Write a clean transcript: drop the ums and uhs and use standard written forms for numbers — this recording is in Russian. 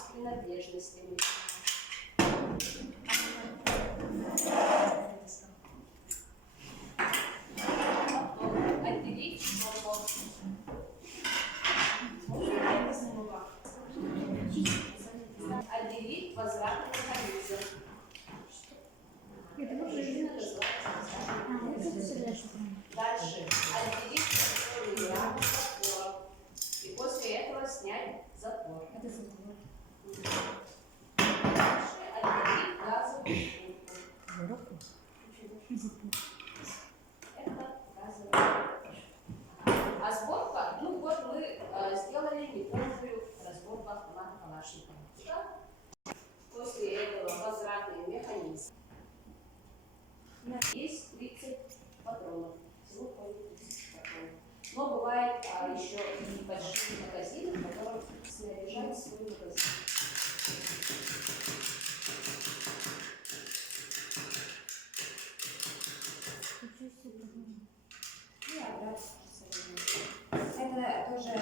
с принадлежностями. Потом отделить что-то. Отделить возвратный механизм. Дальше отделить контрольный раму запора. И после этого снять запор. Это запор. Дальше отделить газовую трубку. Это газовая трубка. А сборка, ну вот мы сделали неполную разборку автомата Калашникова. После этого возвратный механизм. Есть 30 патронов. Всего по 30 патронов. Но бывает еще и большие магазины, в которых снаряжать свой магазин. И обратно. Это тоже